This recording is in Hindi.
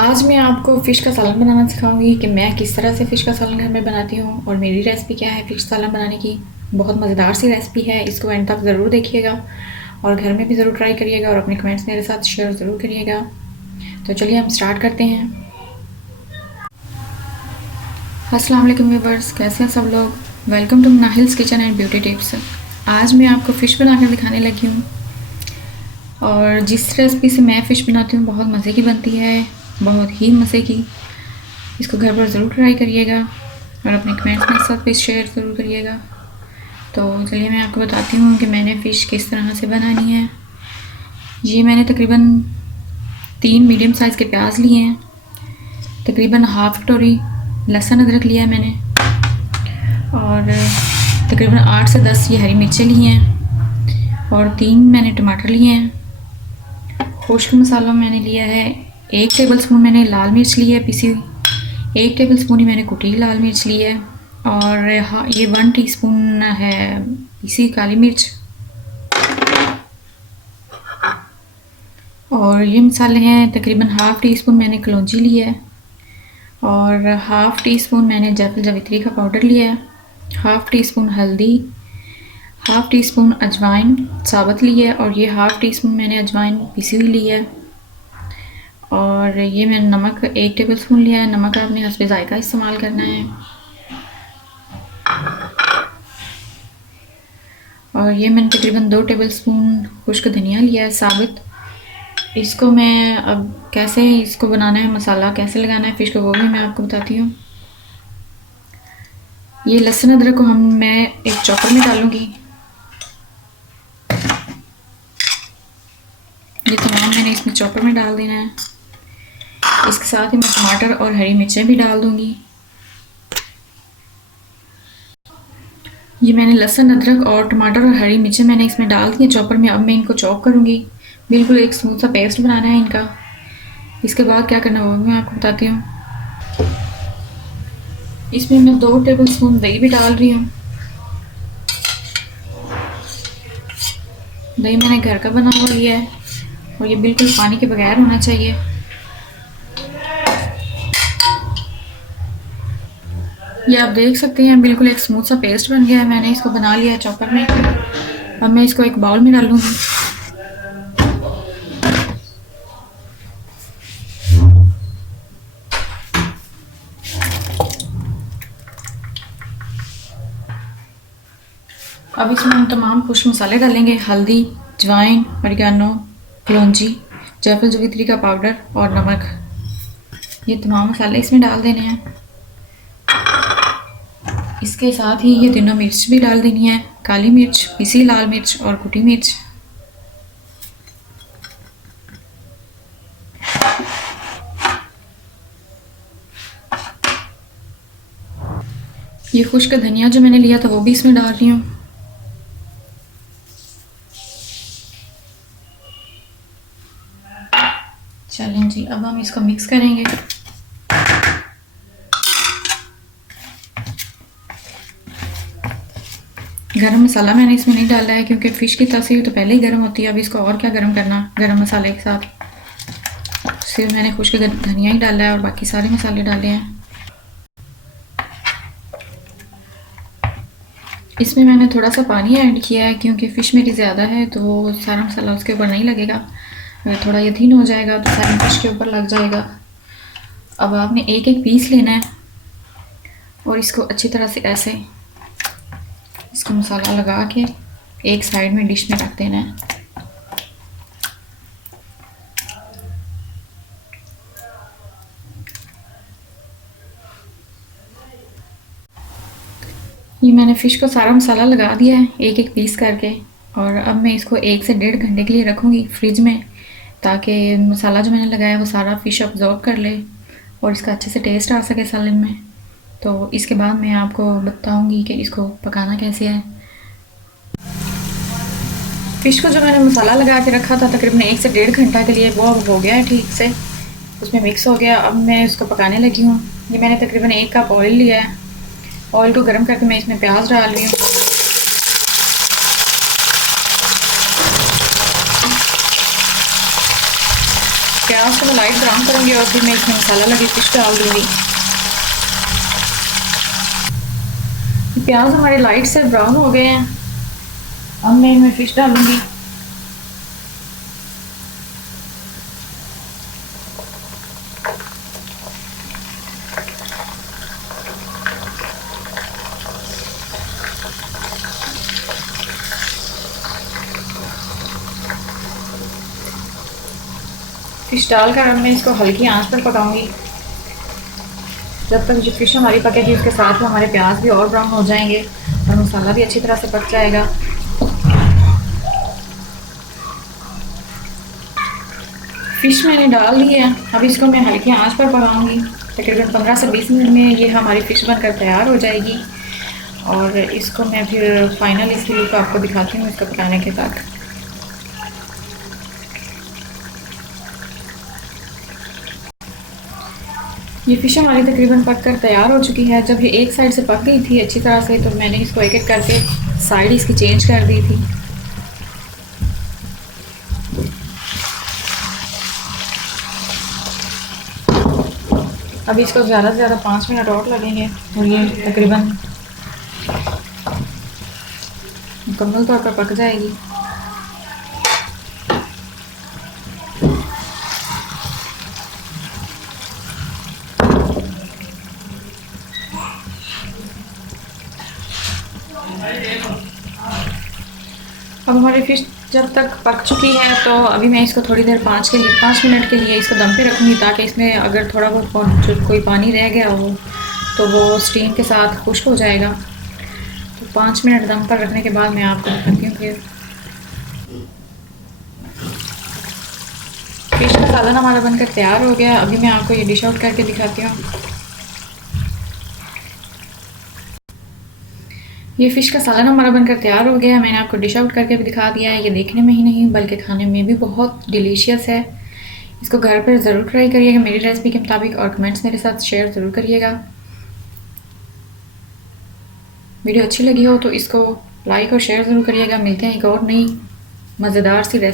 आज मैं आपको फ़िश का सालन बनाना सिखाऊंगी कि मैं किस तरह से फ़िश का सालन घर में बनाती हूँ और मेरी रेसिपी क्या है फ़िश सालन बनाने की। बहुत मज़ेदार सी रेसिपी है, इसको एंड तक ज़रूर देखिएगा और घर में भी ज़रूर ट्राई करिएगा और अपने कमेंट्स मेरे साथ शेयर ज़रूर करिएगा। तो चलिए हम स्टार्ट करते हैं। अस्सलाम वालेकुम व्यूअर्स, कैसे हैं सब लोग। Welcome to Nahil's kitchen and beauty tips. आज मैं आपको फ़िश बनाकर दिखाने लगी हूँ और जिस रेसिपी से मैं फ़िश बनाती हूँ बहुत मज़े की बनती है, बहुत ही मज़े की। इसको घर पर ज़रूर ट्राई करिएगा और अपने कमेंट्स मेरे साथ भी शेयर ज़रूर करिएगा। तो चलिए मैं आपको बताती हूँ कि मैंने फ़िश किस तरह से बनानी है। ये मैंने तकरीबन 3 मीडियम साइज़ के प्याज लिए हैं, तकरीबन हाफ़ कटोरी लहसुन अदरक लिया है मैंने और तकरीबन 8 से 10 ये हरी मिर्चें ली हैं और 3 मैंने टमाटर लिए हैं। खुश्क मसाला मैंने लिया है 1 टेबल स्पून, मैंने लाल मिर्च ली है पिसी हुई, 1 टेबल स्पून ही मैंने कुटी लाल मिर्च ली है और हाँ ये 1 टीस्पून है पिसी काली मिर्च। और ये मसाले हैं तकरीबन हाफ़ टी स्पून मैंने कलौंजी ली है और हाफ़ टी स्पून मैंने जायफल जावित्री का पाउडर लिया है, हाफ़ टी स्पून हल्दी, हाफ़ टी स्पून अजवाइन साबुत ली है और ये हाफ़ टी स्पून मैंने अजवाइन पिसी हुई ली है। और ये मैंने नमक 1 टेबल स्पून लिया है, नमक आपने हस्बे ज़ायका इस्तेमाल करना है। और ये मैंने तकरीबन 2 टेबल स्पून खुश्क धनिया लिया है साबुत। इसको मैं अब कैसे इसको बनाना है, मसाला कैसे लगाना है फ़िश को, वो भी मैं आपको बताती हूँ। ये लहसुन अदरक को मैं एक चॉपर में डालूँगी। ये तमाम मैंने इसमें चॉपर में डाल देना है। इसके साथ ही मैं टमाटर और हरी मिर्चें भी डाल दूँगी। ये मैंने लहसुन अदरक और टमाटर और हरी मिर्चें मैंने इसमें डाल दी हैं चॉपर में। अब मैं इनको चॉप करूँगी, बिल्कुल एक स्मूथ सा पेस्ट बनाना है इनका। इसके बाद क्या करना है वो भी मैं आपको बताती हूँ। इसमें मैं 2 टेबल स्पून दही भी डाल रही हूँ। दही मैंने घर का बना हुआ लिया है और ये बिल्कुल पानी के बगैर होना चाहिए। ये आप देख सकते हैं बिल्कुल एक स्मूथ सा पेस्ट बन गया है, मैंने इसको बना लिया है चॉपर में। अब मैं इसको एक बाउल में डालूँगी। अब इसमें हम तमाम खुश्क मसाले डालेंगे, हल्दी, अजवाइन, ऑरिगेनो, कलौंजी, जायफल जावित्री का पाउडर और नमक। ये तमाम मसाले इसमें डाल देने हैं। इसके साथ ही ये तीनों मिर्च भी डाल देनी है, काली मिर्च, पिसी लाल मिर्च और कुटी मिर्च। ये खुश्क धनिया जो मैंने लिया था वो भी इसमें डाल रही हूँ। चलें जी, अब हम इसको मिक्स करेंगे। गरम मसाला मैंने इसमें नहीं डाला है क्योंकि फ़िश की तसी तो पहले ही गर्म होती है। अब इसको और क्या गर्म करना गरम मसाले के साथ, सिर्फ मैंने खुश्क धनिया ही डाला है और बाकी सारे मसाले डाले हैं। इसमें मैंने थोड़ा सा पानी ऐड किया है क्योंकि फ़िश मेरी ज़्यादा है तो सारा मसाला उसके ऊपर नहीं लगेगा। अगर थोड़ा यथीन हो जाएगा तो सारी फ़िश के ऊपर लग जाएगा। अब आपने एक एक पीस लेना है और इसको अच्छी तरह से ऐसे इसको मसाला लगा के एक साइड में डिश में रख देना है। ये मैंने फ़िश को सारा मसाला लगा दिया है एक एक पीस करके और अब मैं इसको 1 से 1.5 घंटे के लिए रखूँगी फ्रिज में, ताकि मसाला जो मैंने लगाया वो सारा फ़िश अब्ज़ॉर्ब कर ले और इसका अच्छे से टेस्ट आ सके सालन में। तो इसके बाद मैं आपको बताऊँगी कि इसको पकाना कैसे है। फ़िश को जो मैंने मसाला लगा के रखा था तकरीबन 1 से 1.5 घंटा के लिए, वो अब हो गया है ठीक से, उसमें मिक्स हो गया। अब मैं इसको पकाने लगी हूँ। ये मैंने तकरीबन 1 कप ऑयल लिया है। ऑयल को गर्म करके मैं इसमें प्याज डाल रही हूँ। प्याज को मैं लाइट ब्राउन करूँगी और फिर मैं इसमें मसाला लगी फिश डाल दूँगी। प्याज हमारे लाइट से ब्राउन हो गए हैं, अब मैं इनमें फिश डालूँगी। फिश डालकर अब मैं इसको हल्की आंच पर पकाऊंगी जब तक जो फिश हमारी पकेगी। उसके साथ में हमारे प्याज भी और ब्राउन हो जाएंगे और मसाला भी अच्छी तरह से पक जाएगा। फिश मैंने डाल दी है, अब इसको मैं हल्की आंच पर पकाऊंगी। तकरीबन 15 से 20 मिनट में ये हमारी फ़िश बनकर तैयार हो जाएगी और इसको मैं फिर फाइनल इसकी लुक आपको दिखाती हूँ इसको पकाने के बाद। ये फ़िश हमारी तकरीबन पक कर तैयार हो चुकी है। जब ये एक साइड से पक गई थी अच्छी तरह से तो मैंने इसको एक एक करके साइड इसकी चेंज कर दी थी। अब इसको ज़्यादा से ज़्यादा 5 मिनट और लगेंगे और ये तकरीबन मुकम्मल तौर पर पक जाएगी। अब हमारी फ़िश जब तक पक चुकी है तो अभी मैं इसको थोड़ी देर 5 मिनट के लिए इसको दम पे रखूँगी ताकि इसमें अगर थोड़ा बहुत जो कोई पानी रह गया हो तो वो स्टीम के साथ खुश्क हो जाएगा। तो 5 मिनट दम पर रखने के बाद मैं आपको दिखाती हूँ। फिर फ़िश का सालन हमारा बनकर तैयार हो गया। अभी मैं आपको ये डिश आउट करके दिखाती हूँ। ये फ़िश का सालन हमारा बनकर तैयार हो गया है। मैंने आपको डिश आउट करके भी दिखा दिया है। ये देखने में ही नहीं बल्कि खाने में भी बहुत डिलीशियस है। इसको घर पर ज़रूर ट्राई करिएगा मेरी रेसिपी के मुताबिक और कमेंट्स मेरे साथ शेयर ज़रूर करिएगा। वीडियो अच्छी लगी हो तो इसको लाइक और शेयर ज़रूर करिएगा। मिलते हैं एक और नई मज़ेदार सी रेसिपी।